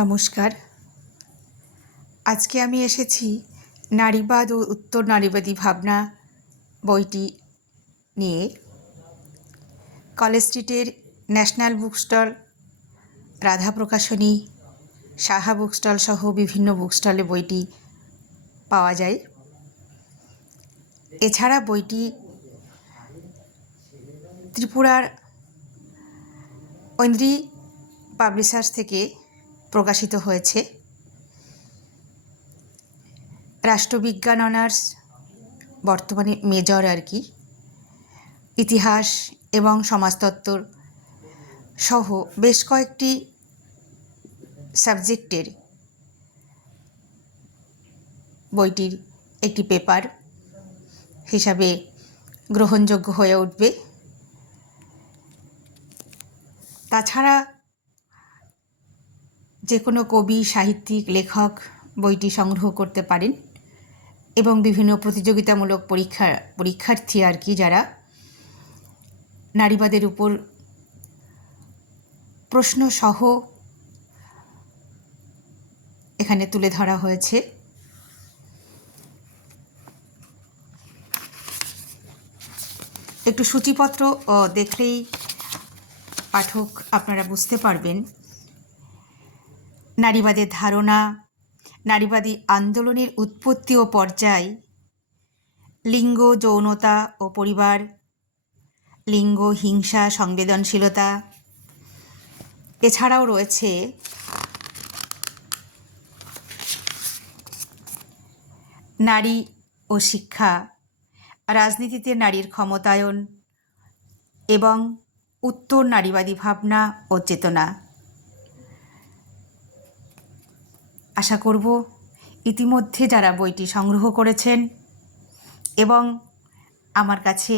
নমস্কার। আজকে আমি এসেছি নারীবাদ ও উত্তর নারীবাদী ভাবনা বইটি নিয়ে। কলেজ স্ট্রিটের ন্যাশনাল বুক স্টল, রাধা প্রকাশনী, সাহা বুক স্টল সহ বিভিন্ন বুক স্টলে বইটি পাওয়া যায়। এছাড়া বইটি ত্রিপুরার ঐন্দ্রী পাবলিশার্স থেকে প্রকাশিত হয়েছে। রাষ্ট্রবিজ্ঞান অনার্স, বর্তমানে মেজর আর কি, ইতিহাস এবং সমাজতত্ত্ব সহ বেশ কয়েকটি সাবজেক্টের বইটির একটি পেপার হিসাবে গ্রহণযোগ্য হয়ে উঠবে। তাছাড়া যে কোনো কবি, সাহিত্যিক, লেখক বইটি সংগ্রহ করতে পারেন এবং বিভিন্ন প্রতিযোগিতামূলক পরীক্ষার্থী আর কি, যারা নারীবাদের উপর প্রশ্নসহ এখানে তুলে ধরা হয়েছে। একটু সূচিপত্র দেখলেই পাঠক আপনারা বুঝতে পারবেন নারীবাদের ধারণা, নারীবাদী আন্দোলনের উৎপত্তি ও পর্যায়, লিঙ্গ, যৌনতা ও পরিবার, লিঙ্গ, হিংসা, সংবেদনশীলতা। এছাড়াও রয়েছে নারী ও শিক্ষা, রাজনীতিতে নারীর ক্ষমতায়ন এবং উত্তর নারীবাদী ভাবনা ও চেতনা। আশা করব ইতিমধ্যে যারা বইটি সংগ্রহ করেছেন এবং আমার কাছে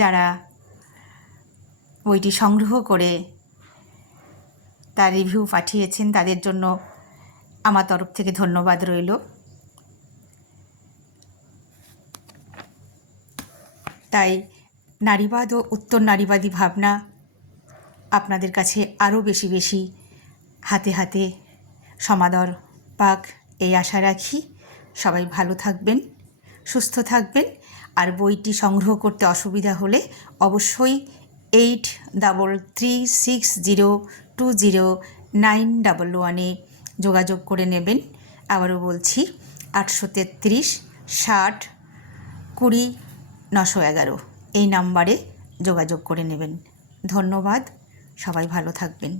যারা বইটি সংগ্রহ করে তার রিভিউ পাঠিয়েছেন, তাদের জন্য আমার তরফ থেকে ধন্যবাদ রইল। তাই নারীবাদ ও উত্তর নারীবাদী ভাবনা আপনাদের কাছে আরও বেশি বেশি হাতে হাতে সমাদর পাক, এই আশা রাখি। সবাই ভালো থাকবেন, সুস্থ থাকবেন। আর বইটি সংগ্রহ করতে অসুবিধা হলে অবশ্যই 8360202911 যোগাযোগ করে নেবেন। আবারও বলছি 833 60 20 911 এই নাম্বারে যোগাযোগ করে নেবেন। ধন্যবাদ, সবাই ভালো থাকবেন।